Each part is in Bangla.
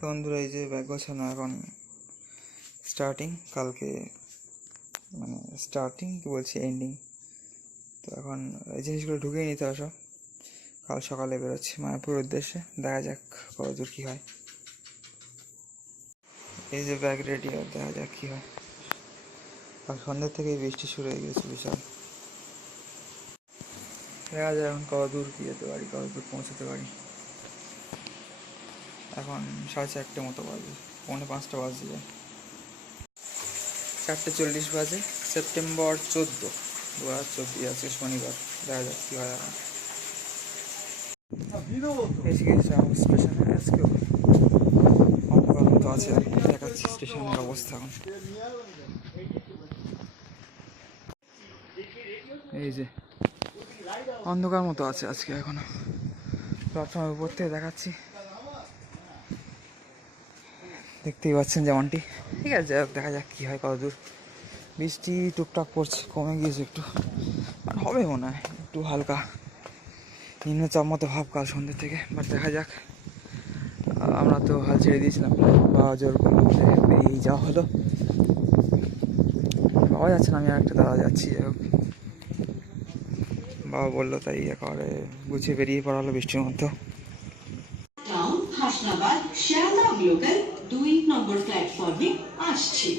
তো বন্ধুরা, এই যে ব্যাগ গোছানো এখন স্টার্টিং, কালকে মানে স্টার্টিং কি বলছি, এন্ডিং। তো এখন এই জিনিসগুলো ঢুকিয়ে নিতে হবে সব, কাল সকালে বেরোচ্ছি মায়াপুরের উদ্দেশ্যে। দেখা যাক কত দূর কী হয়। এই যে ব্যাগ রেডি, আর দেখা যাক কী হয়। কাল সন্ধ্যের থেকেই বৃষ্টি শুরু হয়ে গেছে বিশাল। দেখা যায় এখন কত দূর কী যেতে পারি, কত দূর পৌঁছাতে পারি। এখন 4:30 মতো বাজে, 4:45 বাজে যায়। 4:40 বাজে, সেপ্টেম্বর 14, 2024, আজকে শনিবার। দেখা যাক কী হয়। এখন এসে গেছি স্টেশনে। আজকেও অন্ধকার মতো আছে, দেখাচ্ছি স্টেশনের অবস্থা। এখন এই যে অন্ধকার মতো আছে আজকে, এখনো প্ল্যাটফর্মের উপর থেকে দেখাচ্ছি, দেখতেই পাচ্ছেন যেমনটি। ঠিক আছে, দেখা যাক কী হয়, কত দূর। বৃষ্টি টুকটাক পড়ছে, কমে গিয়েছে একটু, আর হবে মনে হয় একটু হালকা নিম্নচাপ মতো ভাব কাল সন্ধ্যে থেকে। বাট দেখা যাক। আমরা তো হাল ছেড়ে দিয়েছিলাম, বাবা জোর করলো বলে বেরিয়েই যাওয়া হলো। বাবা যাচ্ছে না, আমি আর একটা দাদা যাচ্ছি। যাই হোক, বাবা বললো তাই একেবারে গুছিয়ে বেরিয়ে পড়া হলো বৃষ্টির মধ্যেও। হাসনাবাদ শিয়ালদা লোকাল 2 নম্বর প্ল্যাটফর্মে আসছি।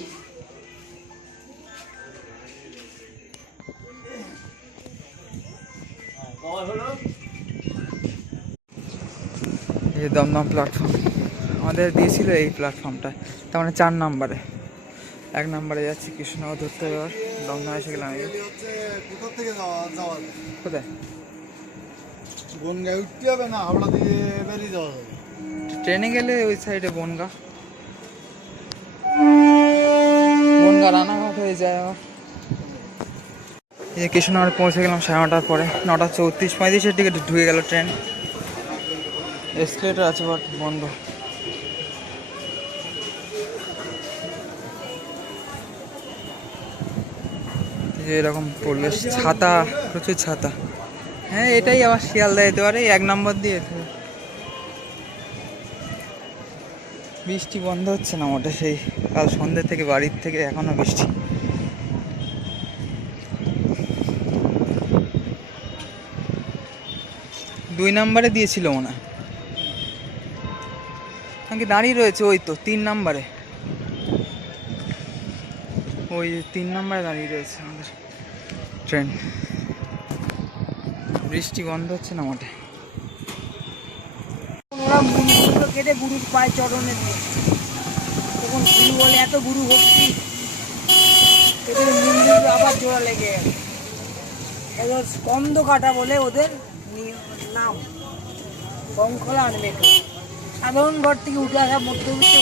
এই যে দমদম প্ল্যাটফর্ম আমাদের দিয়েছিল, এই প্ল্যাটফর্মটা তার মানে 4 নম্বরে। 1 নম্বরে যাচ্ছি, কৃষ্ণনগর ধরতে হবে। এবার দমদম এসে গেলাম। কোথা থেকে যাওয়া কোথায় বনগাঁ উঠতে হবে না, হাওড়া দিয়ে বেরিয়ে যাওয়া যাবে। ট্রেনে গেলে ওই সাইডে বনগাঁ রানাঘাট হয়ে যায়। আবার এই যে কৃষ্ণনগর পৌঁছে গেলাম 9:30 পরে। 9:34-35 টিকিট ঢুকে গেল ট্রেন। এসকেলেটর আছে বাট বন্ধ। যে এরকম পরিবেশ, ছাতা, প্রচুর ছাতা। হ্যাঁ, এটাই আবার শিয়ালদা যেতে পারে, 1 নম্বর দিয়ে যেতে হবে। বৃষ্টি বন্ধ হচ্ছে না মোটে, সেই কাল সন্ধ্যে থেকে বাড়ির থেকে এখনো বৃষ্টি। দুই নম্বরে দিয়েছিল মনে হয়, নাকি দাঁড়িয়ে রয়েছে ওই তো 3 নম্বরে। ওই 3 নম্বরে দাঁড়িয়ে রয়েছে আমাদের ট্রেন। বৃষ্টি বন্ধ হচ্ছে না মোটে। ওরা মুড়িগুলো কেটে গুরুর পায়ে চরণে দিয়ে তখন গুরু বলে এত গুরু ভক্তি, এদের মন্দির আবার জোড়া লেগে গেল। এবার স্কন্দ কাটা বলে ওদের নাম, শঙ্খলা আনবে। সাধারণ ঘর থেকে উঠে আসা মধ্যবিত্ত